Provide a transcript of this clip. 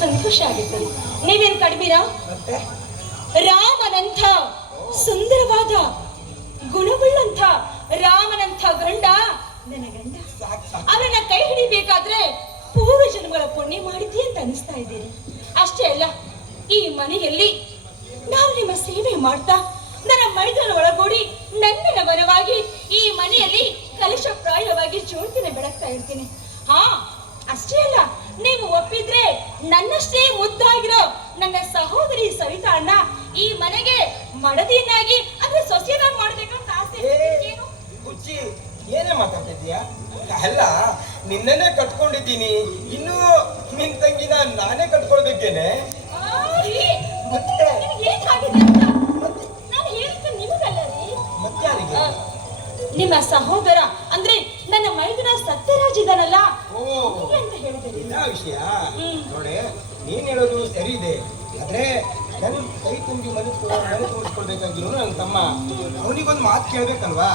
ಸಂತೋಷ ಆಗುತ್ತದೆ. ನೀವೇನ್ ಕಡಿಮೀರಾ? ಮತ್ತೆ ರಾಮನಂಥ ಸುಂದರವಾದ ಗುಣವುಳ್ಳಂಥ ರಾಮನಂಥ ಗಂಡ ನನ್ನ ಗಂಡ. ಅವರನ್ನ ಕೈ ಹಿಡಿಬೇಕಾದ್ರೆ ಪೂರ್ವ ಜನ್ಮಗಳ ಪುಣ್ಯ ಮಾಡಿದ್ದೆ ಅಂತ ಅನಿಸ್ತಾ ಇದ್ದೀರಿ. ಅಷ್ಟೇ ಅಲ್ಲ, ಈ ಮನೆಯಲ್ಲಿ ನಾನು ನಿಮ್ಮ ಸೇವೆ ಮಾಡ್ತಾ ನನ್ನ ಮೈದಾನ ಒಳಗೂಡಿ ನನ್ನ ಮನವಾಗಿ ಈ ಮನೆಯಲ್ಲಿ ಕಲಶಪ್ರಾಯವಾಗಿ ಜ್ಯೋತಿನ ಬೆಳಗ್ತಾ ಇರ್ತೀನಿ. ಹಾ, ಅಷ್ಟೇ ಅಲ್ಲ, ನೀವು ಒಪ್ಪಿದ್ರೆ ನನ್ನಷ್ಟೇ ಮುದ್ದಾಗಿರೋ ನನ್ನ ಸಹೋದರಿ ಸವಿತಾ ಅಣ್ಣ ಈ ಮನೆಗೆ ಮಡದಿಯನ್ನಾಗಿ ಅಂದ್ರೆ ಸೊಸೆಯನ್ನಾಗಿ ಮಾಡ್ಬೇಕಂತ ಆಸೆ. ಏನು ಹುಚ್ಚಿ, ಏನೇ ಮಾತಾಡ್ತಿದ್ಯಾ? ಅಲ್ಲ, ನಿನ್ನನ್ನೇ ಕಟ್ಕೊಂಡಿದ್ದೀನಿ, ಇನ್ನು ನಿನ್ ತಂಗಿನ ನಾನೇ ಕಟ್ಕೊಳ್ಬೇಕೇನೆ. ಮತ್ತೆ ಏನಾಗಿದೆ ಅಂತ ನಾನು ಹೇಳಿದ್ದು ನಿಮಗಲ್ಲ ರೀ, ಮತ್ತಾರಿಗೆ? ನಿಮ್ಮ ಸಹೋದರ ಅಂದ್ರೆ ನನ್ನ ಮೈದುನ ಸತ್ಯರಾಜ್ ಇದಾನಲ್ಲ ಅಂತ ಹೇಳಿದ್ರಿ. ಇದ ವಿಷಯ ನೋಡಿ, ನೀನ್ ಹೇಳೋದು ಸರಿ ಇದೆ. ಆದ್ರೆ ನನ್ ಕೈ ತುಂಬಿ ಮನೆ ತೋರಿಸ್ಕೊಳ್ಬೇಕಂಗಿರೋ ನನ್ ತಮ್ಮ, ಅವನಿಗೊಂದು ಮಾತು ಕೇಳ್ಬೇಕಲ್ವಾ?